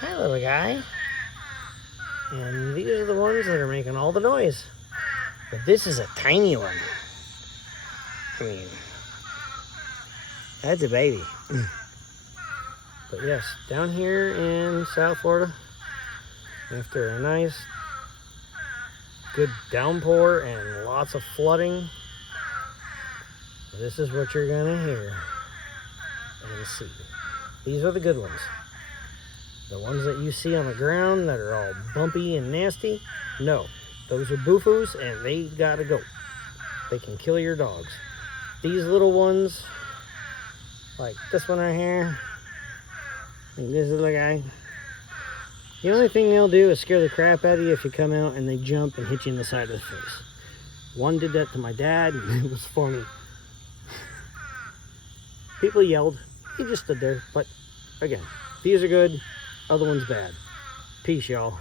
Hi, little guy. And these are the ones that are making all the noise. But this is a tiny one. I mean, that's a baby. But yes, down here in South Florida, after a nice, good downpour and lots of flooding, this is what you're gonna hear and see. These are the good ones. The ones that you see on the ground that are all bumpy and nasty, no. Those are buffoos and they gotta go. They can kill your dogs. These little ones, like this one right here, and this little guy, the only thing they'll do is scare the crap out of you if you come out and they jump and hit you in the side of the face. One did that to my dad, and it was funny. People yelled. He just stood there. But again, these are good, other ones bad. Peace, y'all.